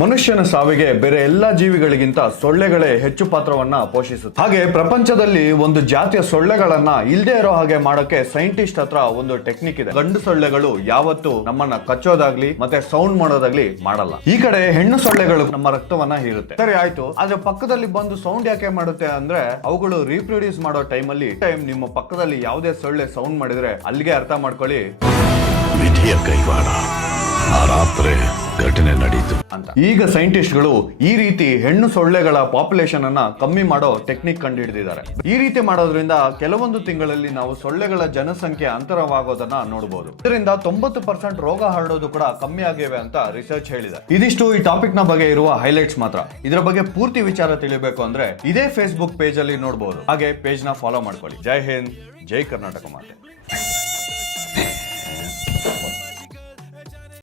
ಮನುಷ್ಯನ ಸಾವಿಗೆ ಬೇರೆ ಎಲ್ಲ ಜೀವಿಗಳಿಗಿಂತ ಸೊಳ್ಳೆಗಳೇ ಹೆಚ್ಚು ಪಾತ್ರವನ್ನ ಪೋಷಿಸುತ್ತೆ. ಹಾಗೆ ಪ್ರಪಂಚದಲ್ಲಿ ಒಂದು ಜಾತಿಯ ಸೊಳ್ಳೆಗಳನ್ನ ಇಲ್ಲದೇ ಇರೋ ಹಾಗೆ ಮಾಡಕ್ಕೆ ಸೈಂಟಿಸ್ಟ್ ಹತ್ರ ಒಂದು ಟೆಕ್ನಿಕ್ ಇದೆ. ಗಂಡು ಸೊಳ್ಳೆಗಳು ಯಾವತ್ತು ನಮ್ಮನ್ನ ಕಚ್ಚೋದಾಗ್ಲಿ ಮತ್ತೆ ಸೌಂಡ್ ಮಾಡೋದಾಗ್ಲಿ ಮಾಡಲ್ಲ. ಈ ಕಡೆ ಹೆಣ್ಣು ಸೊಳ್ಳೆಗಳು ನಮ್ಮ ರಕ್ತವನ್ನ ಹೀರುತ್ತೆ. ಸರಿ, ಆಯ್ತು. ಆದ್ರೆ ಪಕ್ಕದಲ್ಲಿ ಬಂದು ಸೌಂಡ್ ಯಾಕೆ ಮಾಡುತ್ತೆ ಅಂದ್ರೆ ಅವುಗಳು ರೀಪ್ರೊಡ್ಯೂಸ್ ಮಾಡೋ ಟೈಮಲ್ಲಿ ಟೈಮ್ ನಿಮ್ಮ ಪಕ್ಕದಲ್ಲಿ ಯಾವುದೇ ಸೊಳ್ಳೆ ಸೌಂಡ್ ಮಾಡಿದ್ರೆ ಅಲ್ಲಿಗೆ ಅರ್ಥ ಮಾಡ್ಕೊಳ್ಳಿ. ವಿಧಿಯ ಕೈವಾಡ, ಆ ರಾತ್ರಿ ನಡೀತು ಅಂತ. ಈಗ ಸೈಂಟಿಸ್ಟ್ಗಳು ಈ ರೀತಿ ಹೆಣ್ಣು ಸೊಳ್ಳೆಗಳ ಪಾಪ್ಯುಲೇಷನ್ ಅನ್ನ ಕಮ್ಮಿ ಮಾಡೋ ಟೆಕ್ನಿಕ್ ಕಂಡುಹಿಡಿದಿದ್ದಾರೆ. ಈ ರೀತಿ ಮಾಡೋದ್ರಿಂದ ಕೆಲವೊಂದು ತಿಂಗಳಲ್ಲಿ ನಾವು ಸೊಳ್ಳೆಗಳ ಜನಸಂಖ್ಯೆ ಅಂತರವಾಗೋದನ್ನ ನೋಡಬಹುದು ಇದರಿಂದ ತೊಂಬತ್ತು ಪರ್ಸೆಂಟ್ ರೋಗ ಹರಡೋದು ಕೂಡ ಕಮ್ಮಿ ಆಗಿವೆ ಅಂತ ರಿಸರ್ಚ್ ಹೇಳಿದೆ. ಇದಿಷ್ಟು ಈ ಟಾಪಿಕ್ನ ಬಗ್ಗೆ ಇರುವ ಹೈಲೈಟ್ಸ್ ಮಾತ್ರ. ಇದರ ಬಗ್ಗೆ ಪೂರ್ತಿ ವಿಚಾರ ತಿಳಿಬೇಕು ಅಂದ್ರೆ ಇದೇ ಫೇಸ್ಬುಕ್ ಪೇಜ್ ಅಲ್ಲಿ ನೋಡಬಹುದು ಹಾಗೆ ಪೇಜ್ನ ಫಾಲೋ ಮಾಡ್ಕೊಳ್ಳಿ. ಜೈ ಹಿಂದ್, ಜೈ ಕರ್ನಾಟಕ ಮಾತೆ.